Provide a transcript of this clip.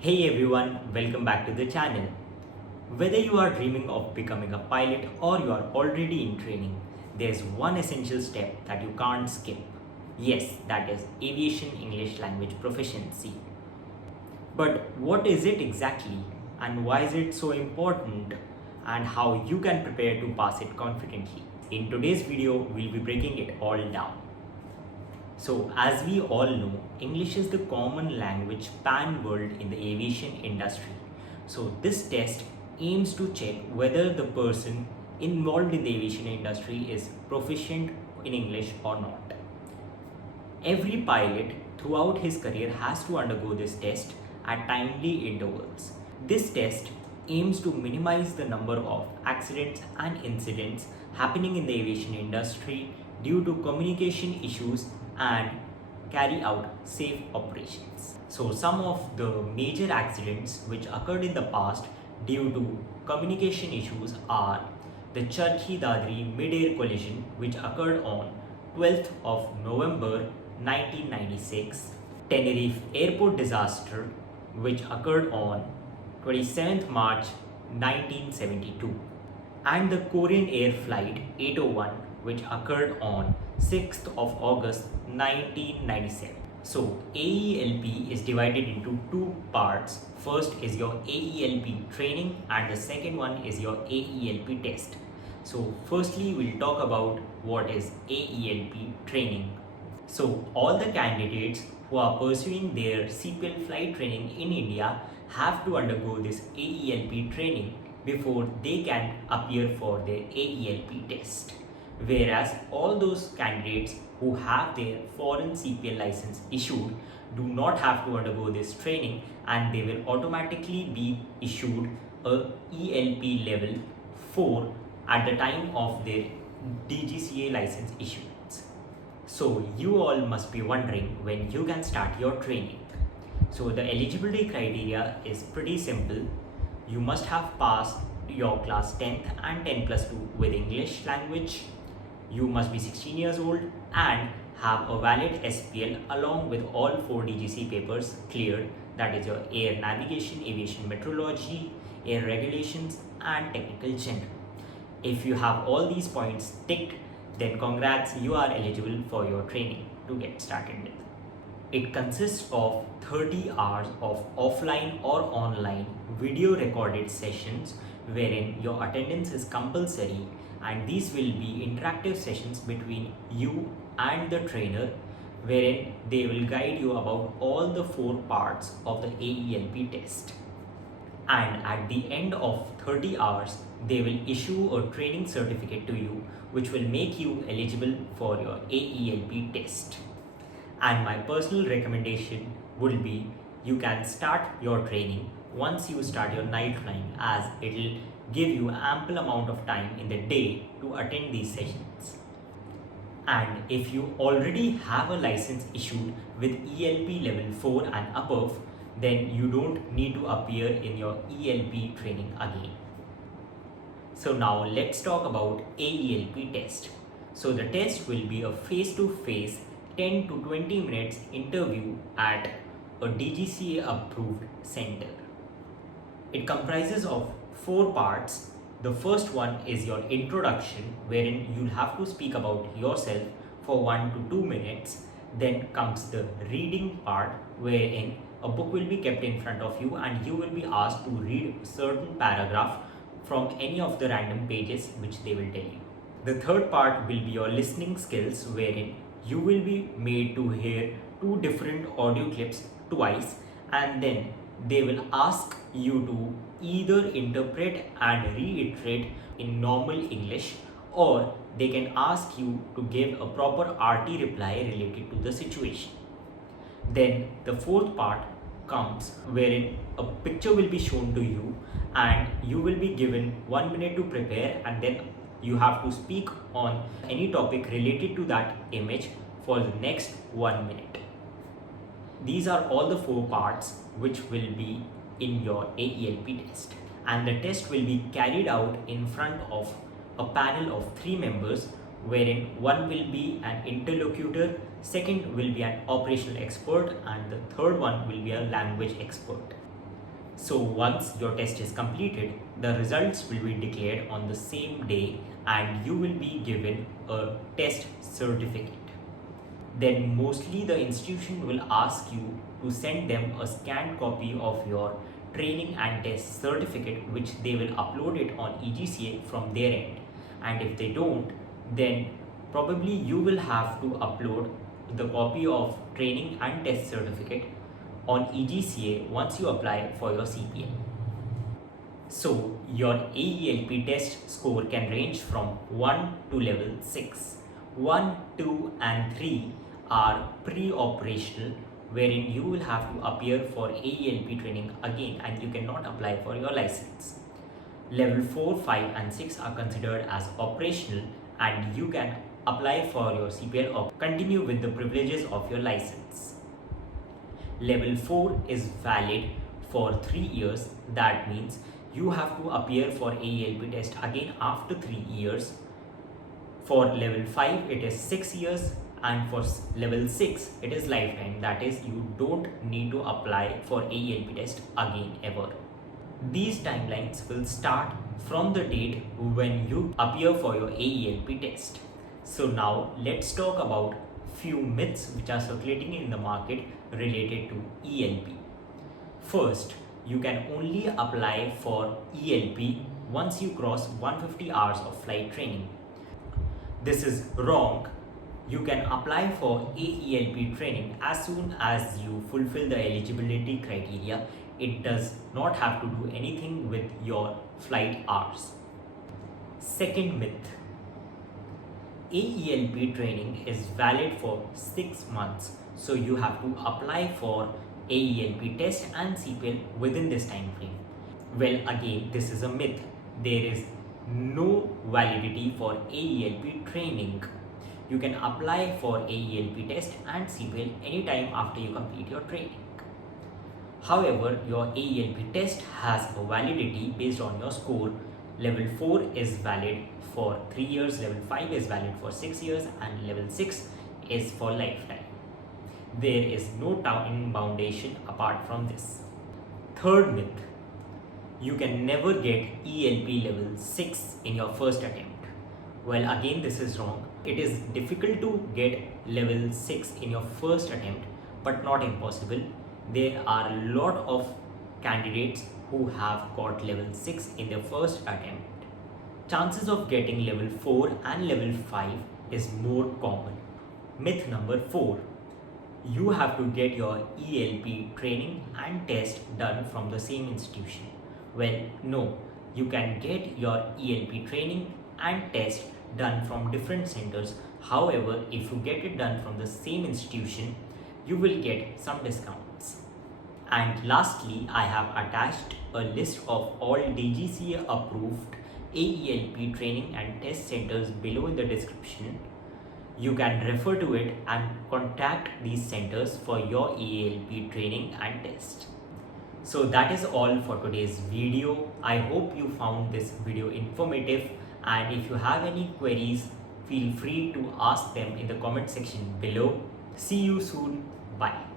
Hey everyone, welcome back to the channel. Whether you are dreaming of becoming a pilot or you are already in training, there's one essential step that you can't skip. Yes, that is aviation English language proficiency. But what is it exactly and why is it so important and how you can prepare to pass it confidently? In today's video, we'll be breaking it all down. So, as we all know, English is the common language pan-world in the aviation industry. So, this test aims to check whether the person involved in the aviation industry is proficient in English or not. Every pilot throughout his career has to undergo this test at timely intervals. This test aims to minimize the number of accidents and incidents happening in the aviation industry due to communication issues and carry out safe operations. So some of the major accidents which occurred in the past due to communication issues are the Charkhi-Dadri mid-air collision which occurred on 12th of November 1996, Tenerife airport disaster which occurred on 27th March 1972, and the Korean Air Flight 801 which occurred on 6th of August 1997. So AELP is divided into two parts. First is your AELP training and the second one is your AELP test. So firstly we'll talk about what is AELP training. So all the candidates who are pursuing their CPL flight training in India have to undergo this AELP training before they can appear for their AELP test. Whereas all those candidates who have their foreign CPL license issued do not have to undergo this training and they will automatically be issued a ELP level 4 at the time of their DGCA license issuance. So you all must be wondering when you can start your training. So the eligibility criteria is pretty simple. You must have passed your class 10th and 10+2 with English language. You must be 16 years old and have a valid SPL along with all 4 DGC papers cleared, that is your air navigation, aviation meteorology, air regulations and technical general. If you have all these points ticked, then congrats, you are eligible for your training to get started with. It consists of 30 hours of offline or online video recorded sessions wherein your attendance is compulsory, and these will be interactive sessions between you and the trainer wherein they will guide you about all the 4 parts of the AELP test. And at the end of 30 hours, they will issue a training certificate to you which will make you eligible for your AELP test. And my personal recommendation would be you can start your training once you start your night flying, as it will give you ample amount of time in the day to attend these sessions. And if you already have a license issued with ELP level 4 and above, then you don't need to appear in your ELP training again. So now let's talk about AELP test. So the test will be a face-to-face 10 to 20 minutes interview at a DGCA approved center. It comprises of 4 parts. The first one is your introduction, wherein you'll have to speak about yourself for 1 to 2 minutes. Then comes the reading part, wherein a book will be kept in front of you and you will be asked to read a certain paragraph from any of the random pages which they will tell you. The third part will be your listening skills, wherein you will be made to hear 2 different audio clips twice, and then they will ask you to either interpret and reiterate in normal English, or they can ask you to give a proper RT reply related to the situation. Then the fourth part comes wherein a picture will be shown to you and you will be given 1 minute to prepare, and then you have to speak on any topic related to that image for the next 1 minute. These are all the 4 parts which will be in your AELP test, and the test will be carried out in front of a panel of 3 members, wherein one will be an interlocutor, second will be an operational expert, and the third one will be a language expert. So once your test is completed, the results will be declared on the same day and you will be given a test certificate. Then mostly the institution will ask you to send them a scanned copy of your training and test certificate, which they will upload it on EGCA from their end. And if they don't, then probably you will have to upload the copy of training and test certificate on EGCA once you apply for your CPL. So your AELP test score can range from 1 to level 6. 1, 2 and 3 are pre-operational, wherein you will have to appear for AELP training again and you cannot apply for your license. Level 4, 5 and 6 are considered as operational and you can apply for your CPL or continue with the privileges of your license. Level 4 is valid for 3 years. That means you have to appear for AELP test again after 3 years. For level 5 it is 6 years and for level 6 it is lifetime. That is, you don't need to apply for AELP test again ever. These timelines will start from the date when you appear for your AELP test. So now let's talk about few myths which are circulating in the market related to ELP. First, you can only apply for ELP once you cross 150 hours of flight training. This is wrong. You can apply for AELP training as soon as you fulfill the eligibility criteria. It does not have to do anything with your flight hours. Second myth. AELP training is valid for 6 months. So you have to apply for AELP test and CPL within this time frame. Well, again, this is a myth. There is no validity for AELP training. You can apply for AELP test and CPL anytime after you complete your training. However, your AELP test has a validity based on your score. Level 4 is valid for 3 years, level 5 is valid for 6 years and level 6 is for lifetime. There is no time foundation apart from this. Third myth. You can never get ELP level 6 in your first attempt. Well, again, this is wrong. It is difficult to get level 6 in your first attempt, but not impossible. There are a lot of candidates who have got level 6 in their first attempt. Chances of getting level 4 and level 5 is more common. Myth number 4. You have to get your ELP training and test done from the same institution. Well, no. You can get your ELP training and test done from different centers. However, if you get it done from the same institution, you will get some discounts. And lastly, I have attached a list of all DGCA approved AELP training and test centers below in the description. You can refer to it and contact these centers for your AELP training and test. So that is all for today's video. I hope you found this video informative, and if you have any queries, feel free to ask them in the comment section below. See you soon. Bye.